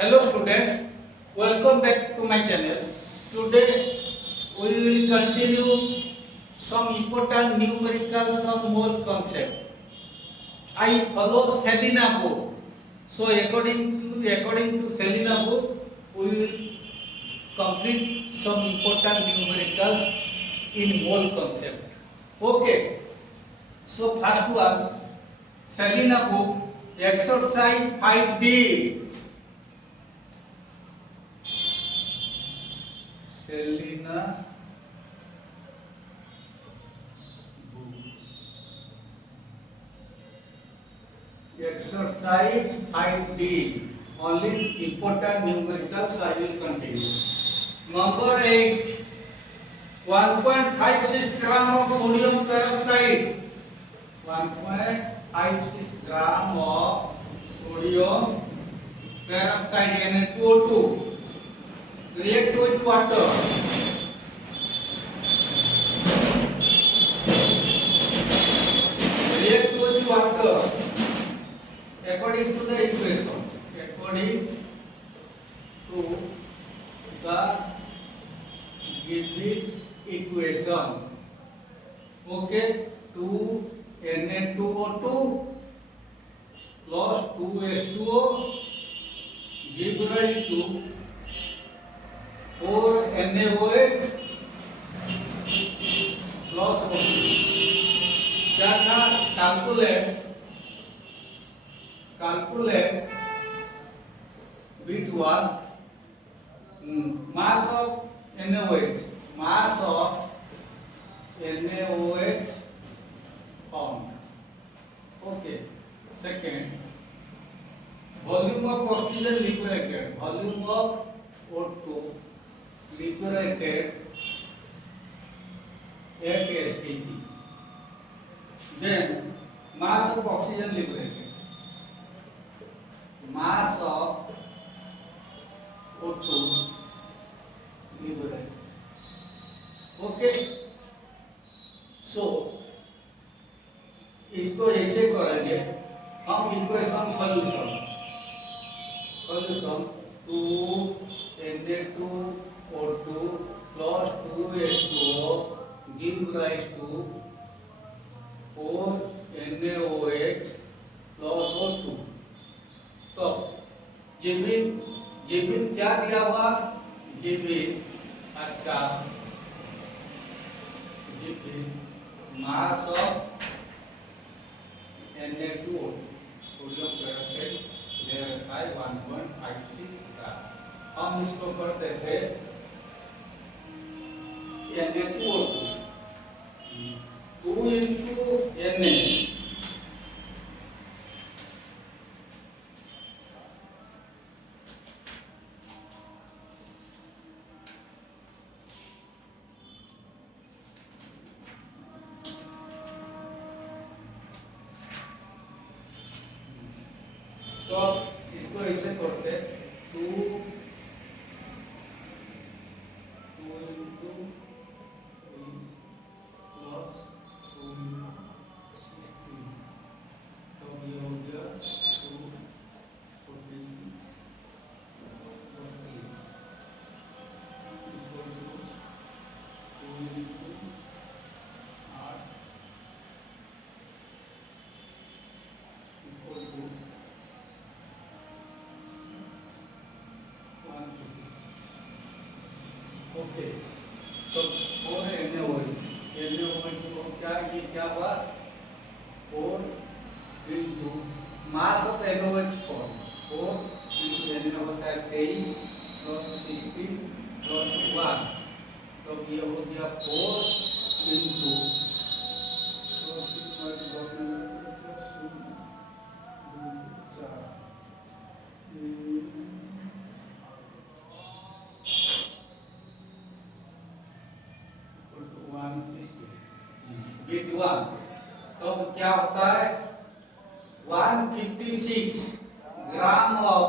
Hello students, welcome back to my channel. Today we will continue some important numerical some more concept. I follow Selina book. So according to Selina book, we will complete some important numericals in mole concept. Okay. So first one, Selina book exercise 5D. Selina book exercise 5D. Only important numericals I will continue. Number 8, 1.56 gram of sodium peroxide. 1.56 gram of sodium peroxide Na2O2 react with water. React with water according to the equation. According to the given equation. Okay, 2 Na2O2 plus 2H2O give rise to 4 NaOH plus O2. Calculate bit 1 mass of NaOH. Mass of NaOH found. Okay. Second, volume of oxygen liberated. Volume of O2 liberated at STP. Then mass of oxygen liberated. Mass of O2 liberated. Okay. So इसको ऐसे करेंगे हम equation solution 2 Na2O2 plus 2H2O give rise to 4 NaOH plus O2. तो given क्या दिया हुआ? Given अच्छा given mass of Na2O sodium peroxide ले रखा है 1.56 ग्राम. हम इसको करते थे Na2O2 2 into Na तो इसको ऐसे करते 2 into 3 plus 2 16. तो ये हो गया 246 plus 30 equal to 2 into 8 equal to 156. Okay. तो 4 NaOH को क्या ये क्या हुआ 4 into mass of NaOH 4 into Na होता है 23 plus 16 plus 1. तो ये हो गया 4 into 1 तो क्या होता है 156 gram of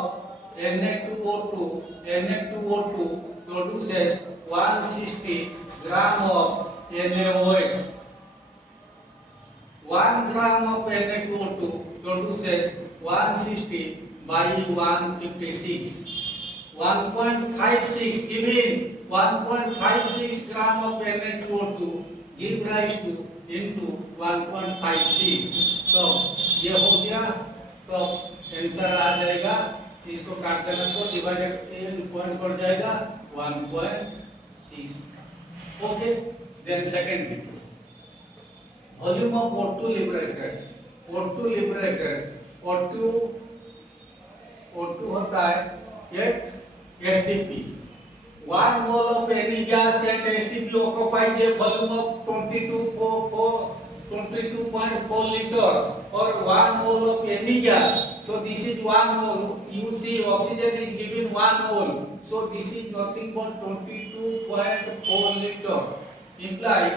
Na2O2 produces 160 gram of NaOH. 1 gram of Na2O2 produces 160 by 156. 1.56 given 1.56 gram of Na2O2 give rise to into 1.56. तो ये हो गया, तो आंसर आ जाएगा, इसको काट देना तो डिवाइडेड पॉइंट पड़ जाएगा 1.6. Okay, then second bit, volume of O2 liberated. O2 होता है 8 STP. 1 mole of any gas at STP occupies a volume of 22.4 liter, or 1 mole of any gas. So this is 1 mole. You see oxygen is given 1 mole. So this is nothing but 22.4 liter. Imply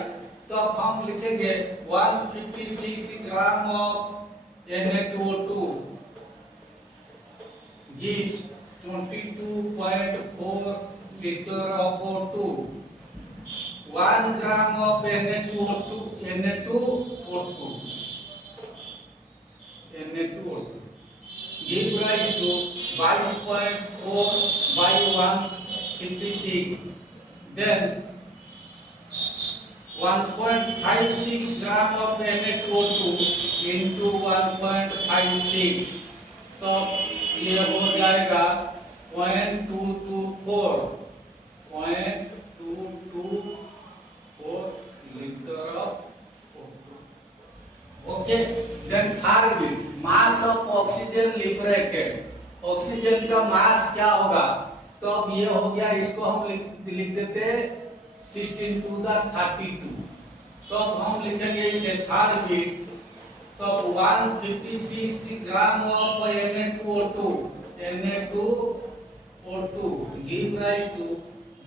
तो अब हम लिखेंगे 156 gram of Na2O2 gives 22.4 liter of O2. 1 gram of Na2O2 give rise to 22.4 by 156. Then 1.56 gram of Na2O2 into 1.56, तो ये हो जाएगा 0.224 liter of O2. Okay, then third bit, mass of oxygen liberated. Oxygen का मास क्या होगा? तो अब ये हो गया, इसको हम लिख देते 16 to the 32. तो अब हम लिखेंगे इसे थर्ड बिट, तो 156 gram of Na2O2 give rise to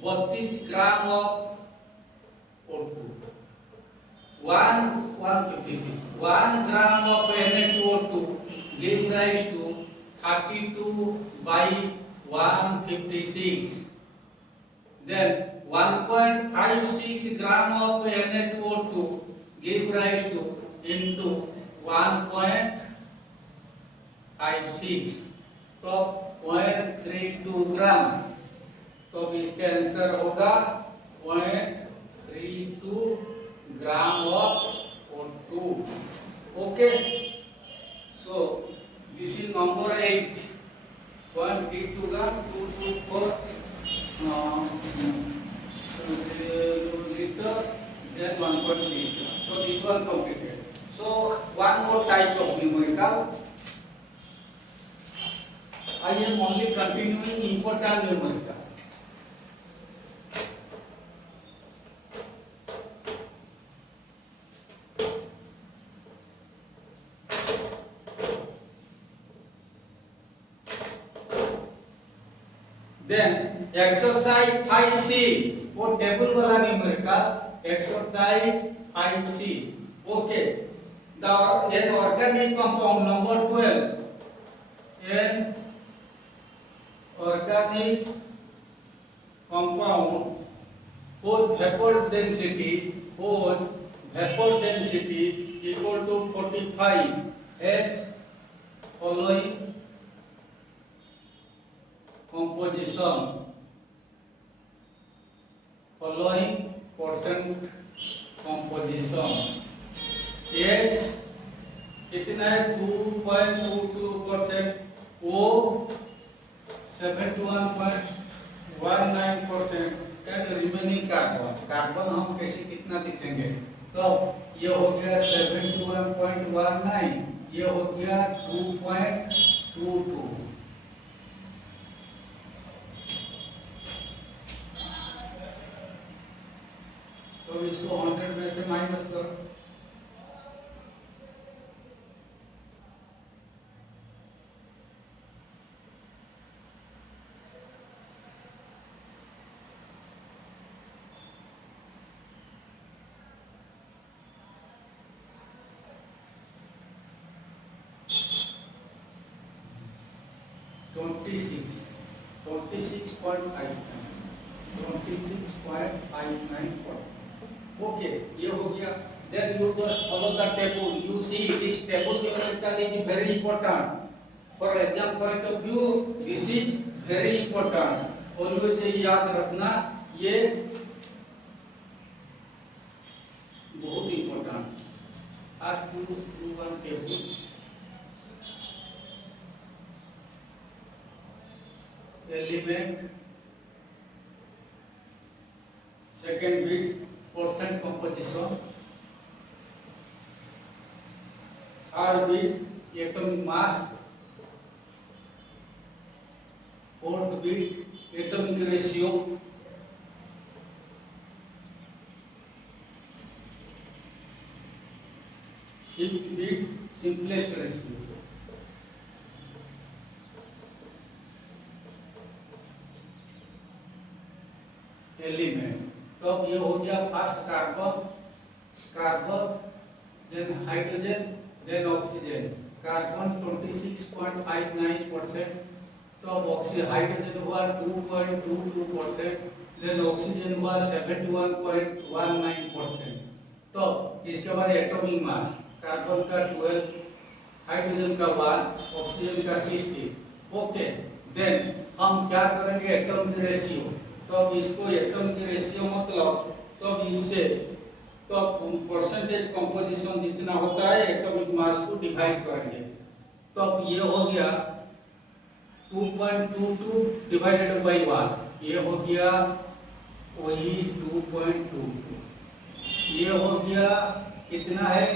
32 gram of O2. 156 1 gram of Na2O2 give rise to 32 by 156. Then 1.56 gram of Na2O2 give rise to into 1.56, तो 0.32 ग्राम. तो इसका आंसर होगा 0.32 gram of O2. Okay, so this is number 8. 0.32 gram 224 liter, then 1.6 gram. So this one completed. So one more type of numerical. I am only continuing important numerical. Then exercise 5C, वो table वाला numerical exercise 5C. Okay, an organic compound number 12, an organic compound whose vapor density equal to 45 has following percent composition. H कितना है 2.22%, O 71.19%, and remaining carbon हम कैसे कितना दिखेंगे? तो ये हो गया 71.19, ये हो गया 2.22. तो इसको 100 में से माइनस करो. Okay, ये हो गया. Then you just follow the table. You see this table numerical is very important. For exam point of view this is very important, always ये याद रखना, ये बहुत इंपॉर्टेंट। आज to one table element second bit percent composition, third bit atomic mass, fourth bit atomic ratio, fifth bit simplest ratio. Element तो अब ये हो गया first carbon, carbon then hydrogen then oxygen. Carbon 26.59%, तो अब हाइड्रोजन हुआ 2.22%, then oxygen हुआ 71.19%। तो इसके बाद एटॉमिक मास, कार्बन का 12, हाइड्रोजन का 1, ऑक्सीजन का 60। ओके, देन हम क्या करेंगे एटॉमिक रेशियो, तो अब इसको एटॉमिक रेशियो मतलब तो अब इससे तो परसेंटेज कंपोजिशन जितना होता है एटॉमिक मास को डिवाइड करेंगे। तो अब ये हो गया 2.22 डिवाइडेड बाय 1, ये हो गया वही 2.22, ये हो गया कितना है।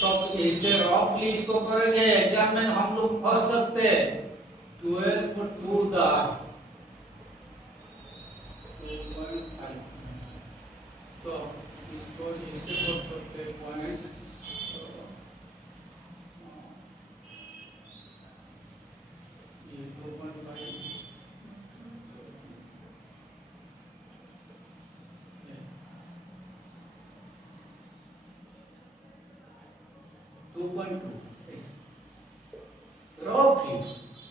तो इससे रफली इसको करेंगे, एग्जाम में हम लोग फंस सकते हैं। 12 टू द 2.5, तो इसको इससे कर सकते पॉइंट, ये 2.5 2.2 roughly,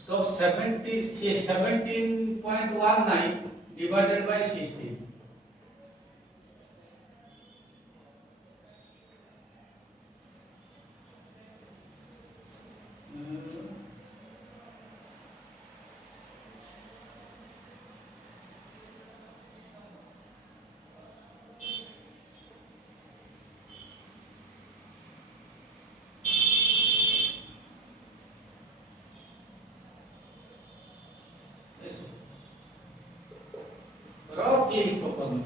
तो 17.19 divided by 60, रफली इसको करना,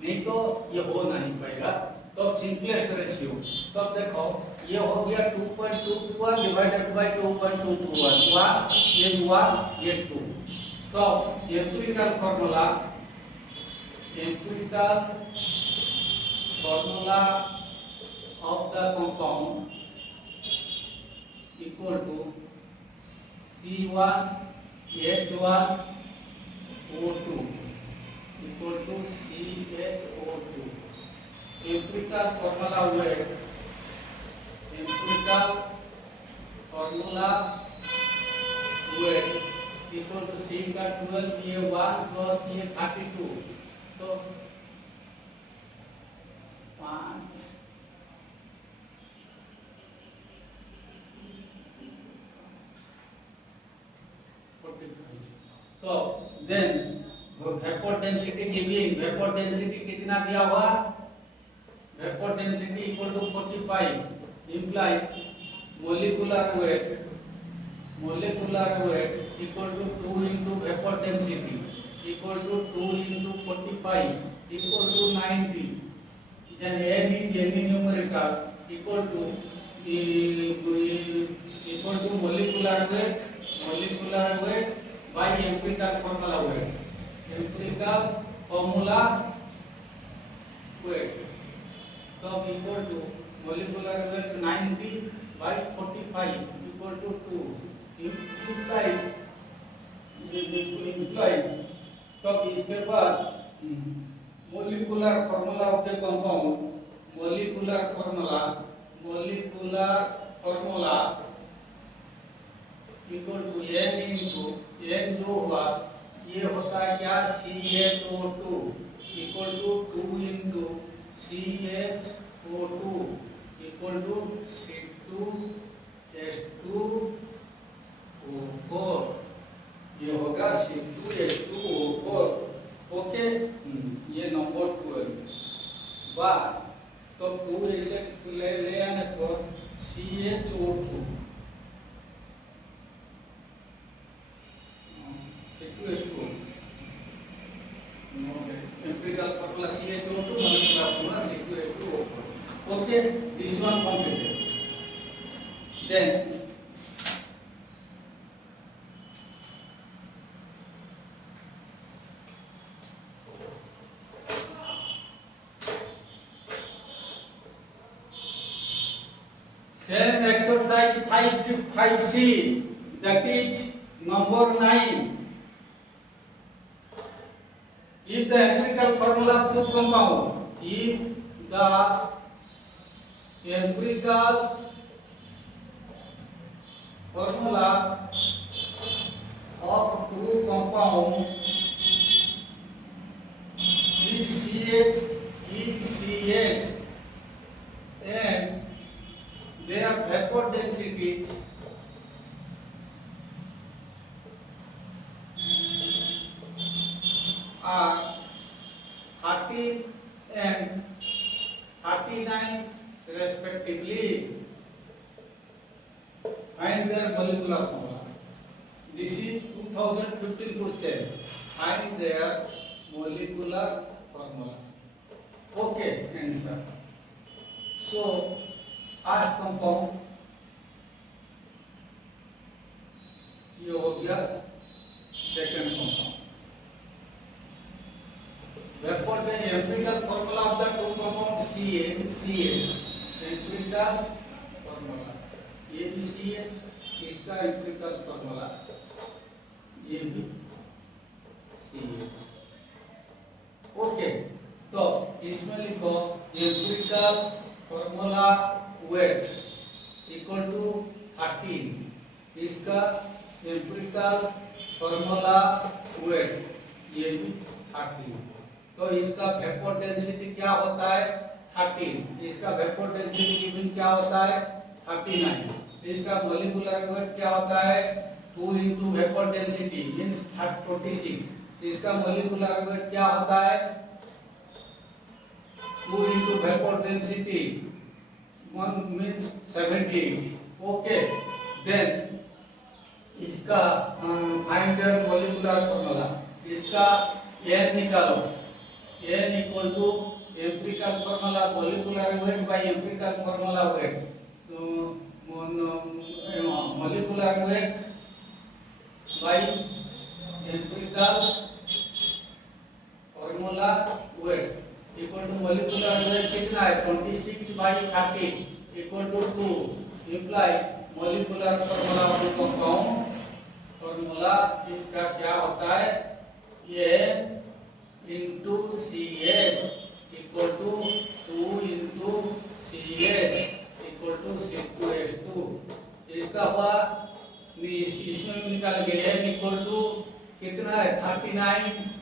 नहीं तो ये हो नहीं पाएगा। तो सिंपलेस्ट रेशियो, तो अब देखो ये हो गया 2.21 डिवाइडेड बाय 2.221, 1 ये 2। तो empirical formula of the compound equal to C1H1O2 equal to CHO2। Empirical formula हुए, एम्पिरिकल फार्मूला हुए इक्वल टू C का 12 ये 1 प्लस ये 32, तो 5 तो then vapour density giving, vapour density कितना दिया हुआ, vapour density equal to 45 imply molecular weight equal to 2 into vapour density equal to 2 into 45 equal to 90, then n is any numerical equal to molecular weight by empirical formula weight, empirical formula weight, so equal to molecular weight 90 by 45 equal to 2 implies, तो इसके बाद molecular formula of the compound, molecular formula equal to n into n जो हुआ ये होता है क्या CHO2 equal to 2 into CHO2 equal to C2H2O O4 ये होगा C2H2O4 ओके ये नंबर 2 है बा तो 2 ऐसे ले आने पर CHO2 C2H2 empirical formula CHO2 molecular formula C2H2O4 okay this one completed then same exercise 5C that is number 9 if the empirical formula of two compound if the empirical formula of two compound each CH and their vapor densities are 30 and 39 respectively. Find their molecular formula. This is 2015 question. Find their molecular formula. Okay, answer. So, first compound ये हो गया second compound. Therefore, the empirical formula of the two compound CH empirical formula ये भी CH इसका empirical formula ये भी CH okay तो इसमें लिखो empirical formula weight equal to 13 इसका empirical formula weight ये भी 13 तो इसका वेपर डेंसिटी क्या होता है 13 इसका वेपर डेंसिटी गिवन क्या होता है 39 इसका मोलिकुलर वेट क्या होता है 2 into वेपर डेंसिटी मींस 26 इसका मोलिकुलर वेट क्या होता है 2 into vapour density 1 means 78 okay then इसका फाइंड द मोलिकुलर फार्मूला इसका n निकालो n equal to empirical formula molecular weight by empirical formula weight तो molecular weight by empirical formula weight equal to molecular weight कितना है 26 by 30 equal to 2 imply molecular formula of the compound formula इसका क्या होता है ये into CH equal to 2 into CH equal to C2H2 इसका हुआ इसमें निकाल गए n equal to कितना है 39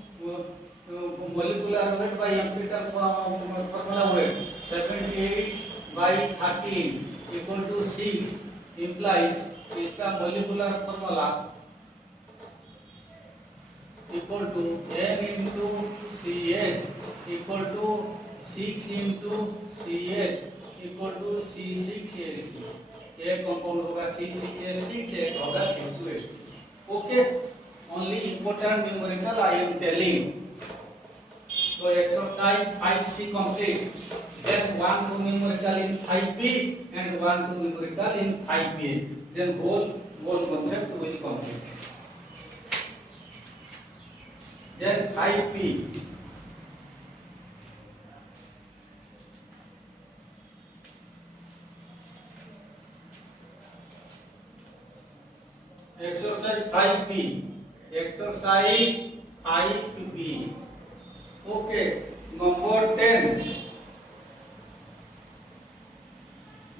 molecular weight by empirical formula weight 78 by 13 equal to 6 implies इसका molecular formula equal to n into CH equal to 6 into CH equal to C6H6 एक compound होगा C6H6 एक होगा C2H2 okay only important numerical I am telling so exercise 5C complete then 1 to numerical in 5B and 1 to numerical in 5A then whole concept will complete then 5P exercise 5B exercise 5B okay number 10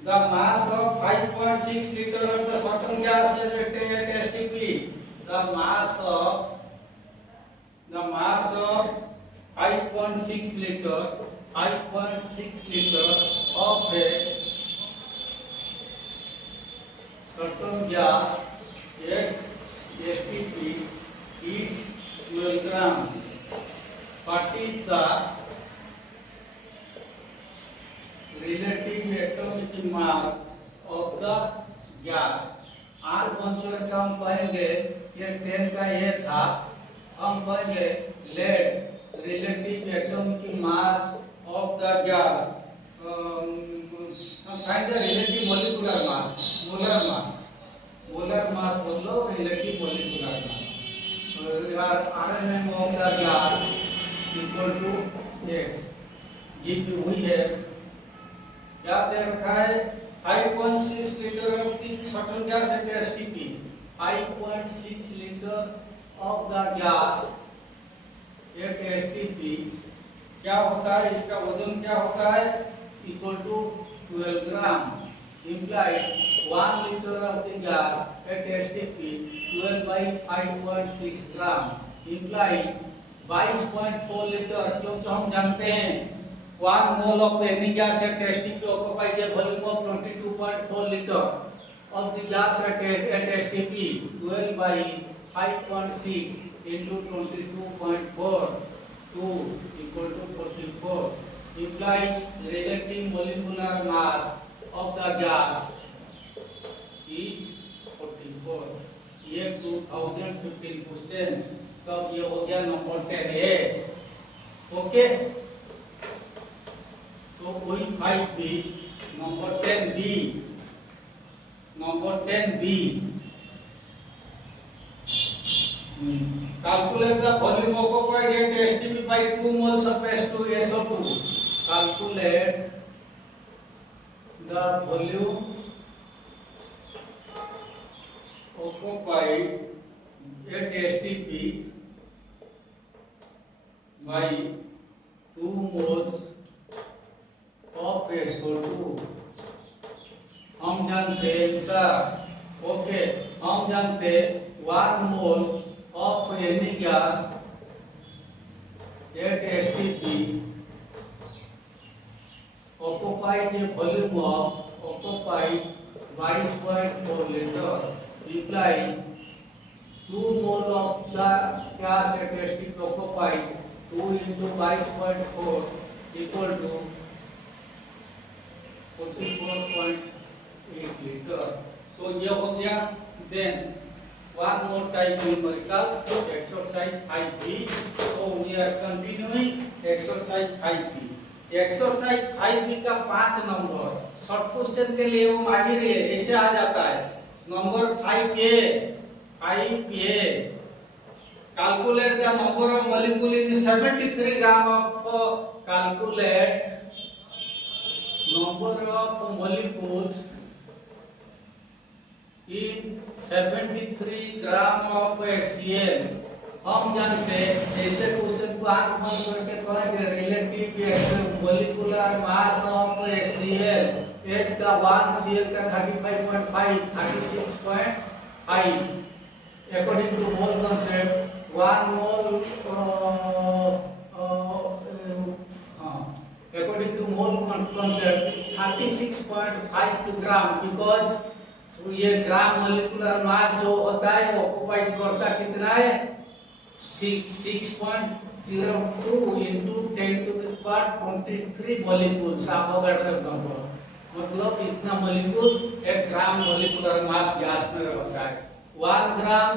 the mass of 5.6 liter of the certain gas is at STP the mass of 5.6 liter of a certain gas 8 STP is 12 gram. What is the relative atomic mass of the gas? आर बंचर का हम कहेंगे ये 10 का ये था, हम कहेंगे let relative atomic mass of the gas, हम कहेंगे relative molecular mass, molar mass बोलो रिलेटिव मॉलिक्यूलर मास, यार RMM of the gas equal to x, ये भी वही है, क्या दे रखा है 5.6 liter of the certain gas at STP, 5.6 liter of the gas at STP क्या होता है, इसका वजन क्या होता है equal to 12 gram, implied 1 liter of the gas at STP 12 by 5.6 gram, implied 22.4 liter, क्योंकि हम जानते हैं 1 mole of any gas at STP occupies a volume of 22.4 liter of the gas at STP, 12 by 5.6 into 22.4 2 equal to 44, implied relative molecular mass of the gas is 44. ये 2015 question, तब ये हो गया number 10 है, okay. So we 5B, number 10B, calculate the volume occupied at STP by 2 moles of SO2. Calculate the volume occupied at STP by 2 moles of SO2. हम जानते answer, okay, हम जानते 1 mole of any gas at STP occupies a volume of occupied 22.4 liter, implying 2 mole of the gas at STP occupies 2 into 22.4 equal to 44.8 liter. So ये हो गया, then one more time numerical exercise 5B. So we are continuing exercise 5B. Exercise 5B का 5 number short question के लिए वो माहिर है, ऐसे आ जाता है। Number 5A, calculate the number of molecule in 73 gram of calculate number of molecules in 73 gram of HCl। हम जानते हैं ऐसे क्वेश्चन को आंख बंद करके कहेंगे relative molecular mass of HCl, H का 1, Cl का 35.5, 36.5, according to mole concept 1 mole according to mole concept 36.5 gram, because ये ग्राम मोलिकुलर मास जो होता है वो ऑक्युपाइज करता कितना है 6.02 into 10 to the power 23 molecules Avogadro number, मतलब इतना मोलिक्यूल एक ग्राम मोलिकुलर मास गैस में रहता है। 1 ग्राम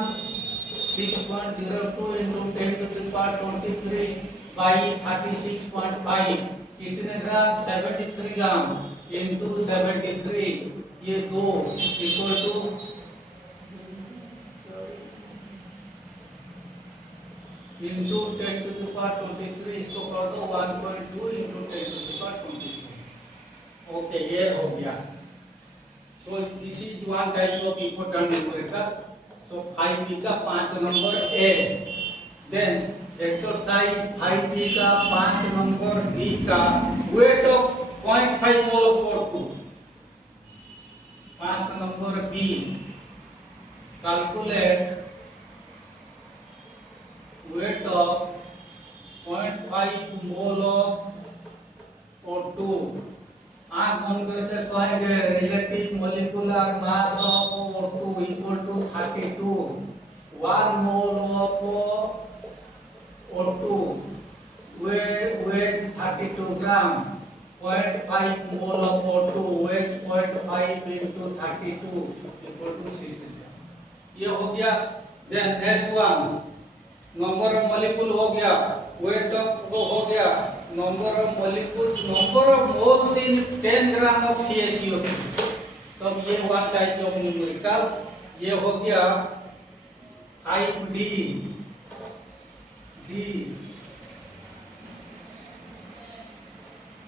6.02 into 10 to the power 23 by 36.5 कितने ग्राम 73 ग्राम into 73, ये 2 equal to into 10 to the power 23, इसको कर दो 1.2 into 10 to the power 23। Okay, ये हो गया। So this is one type of important numerical. So 5B का 5 number A. Then exercise 5B का 5 नंबर बी का weight of 0.5 mole of O2। 5 नंबर B, calculate weight of 0.5 mole of O2। आंख बंद करके कहेंगे relative molecular mass of O2 equal to 32 mole of O2 weight 32 gram. 0.5 mole of O2 weight 0.5 into 32 equal to 60 gram. ये हो गया. Then next one, number of molecule हो गया, weight of वो हो गया, number of molecules, number of moles in 10 gram of CaCO2. तब ये one type of numerical. ये हो गया type D.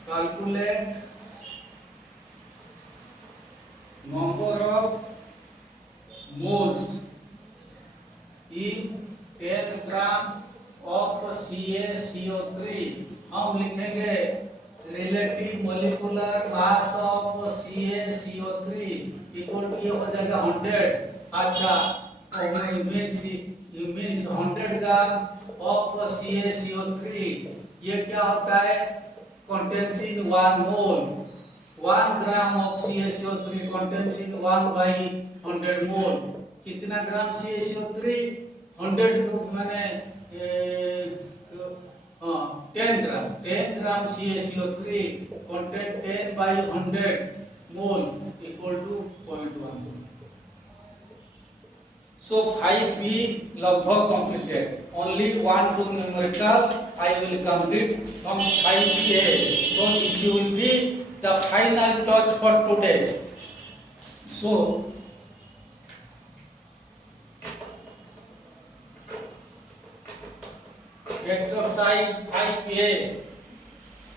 Calculate number of moles in 10 gram of CaCO3. हम लिखेंगे relative molecular mass of CaCO3 equal to ये हो जाएगा 100. अच्छा, it means 100 gram of CaCO3. ये क्या होता है? Contains in 1 mole. 1 gram of CaCO3 contains in 1 by 100 mole. कितना ग्राम CaCO3? 100 माने 10 gram. 10 gram CaCO3 contain 10 by 100 mole equal to 0.1 mole. So 5B लगभग completed. Only 1-2 numerical I will complete from 5A. So this will be the final touch for today. So exercise 5A.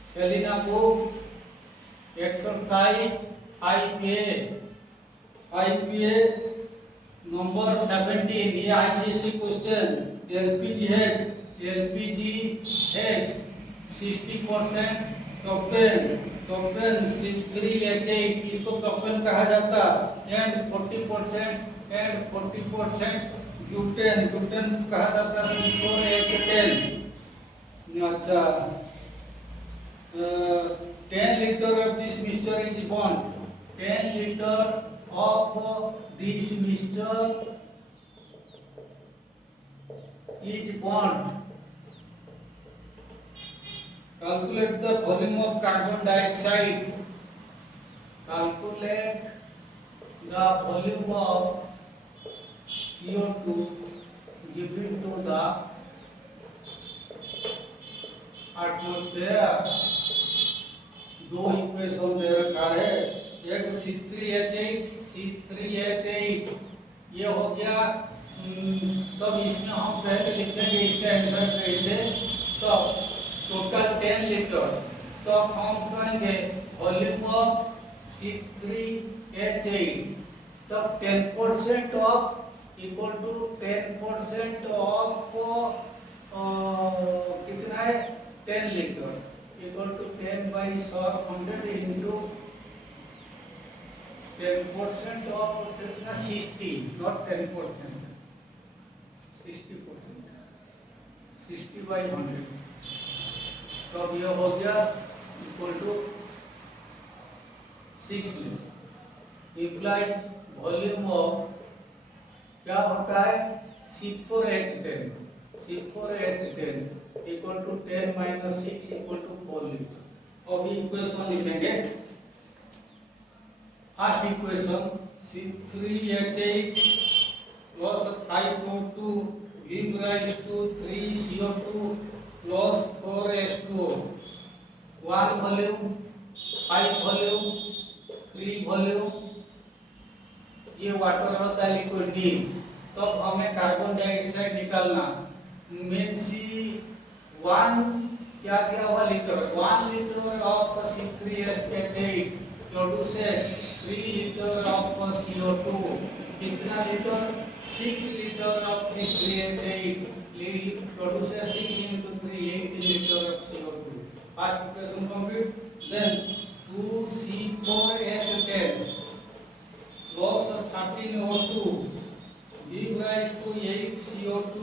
Selina book. Exercise 5A. 5A number 17. ये ICSE question. LPG has 60% propane C3H8 इसको propane कहा जाता and 40% butane कहा जाता C4H10. अच्छा, 10 liter of this mixture is bond. 10 liter of this mixture is bond. Calculate the volume of carbon dioxide. Calculate the volume of CO2 given to the atmosphere. दो equation दे रखा है, एक C3H8 ये हो गया. तब इसमें हम पहले लिखेंगे इसका आंसर कैसे. तो टोटल 10 लीटर. तो हम कहेंगे वॉल्यूम ऑफ C3H8. तब 10% ऑफ इक्वल टू 10% ऑफ कितना है 10 litre equal to 10 by 100 into 10% of कितना 60, नॉट 10%, 60%, 60 by 100. तो अब यह हो गया equal to 6 litre. Implies volume of क्या होता है C4H10 equal to 10 minus 6 equal to 4 litre. अब इक्वेशन लिखेंगे. First equation C3H8 plus 5O2 give rise to 3CO2 plus 4H2O. 1 volume, 5 volume, 3 volume. ये वाटर होता है लिक्विड डी. तब हमें कार्बन डाइऑक्साइड निकालना. मीन C1 क्या दिया हुआ litre. 1 litre of C3H8 produces 3 litre of CO2. कितना litre 6 litre of C3H8 produces 6 into 3 8 liter of CO2. First equation complete. Then 2C4H10 plus 13O2 give rise to 8CO2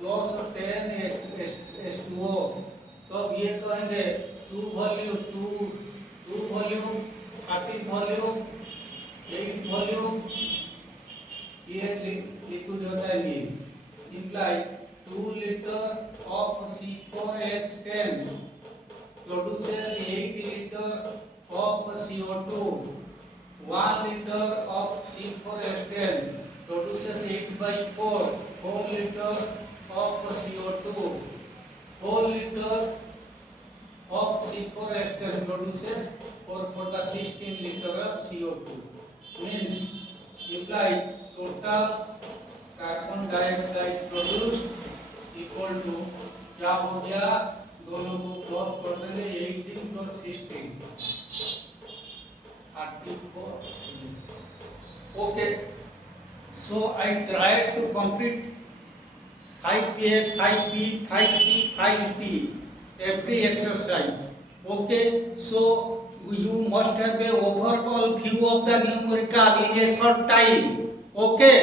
plus 10H2O. तो अब ये कहेंगे 2 volume 13 volume 8 volume. ये liquid होता है ये imply 2 liter of C4H10 produces 8 liter of CO2. 1 liter of C4H10 produces 8 by 4 liter of CO2. 4 liter of C4H10 produces 4 the 16 liter of CO2. Means imply total carbon dioxide produced equal to क्या हो गया, दोनों को plus कर देंगे 18 plus 16 34. Okay, so I tried to complete 5A, 5B, 5C, 5D every exercise. Okay, so you must have a overall view of the numerical in a short time. Okay,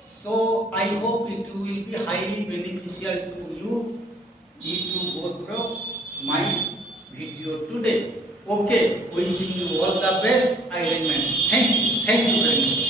so I hope it will be highly beneficial to you if you go through my video today. Okay, wishing you all the best. I remain. Thank you very much.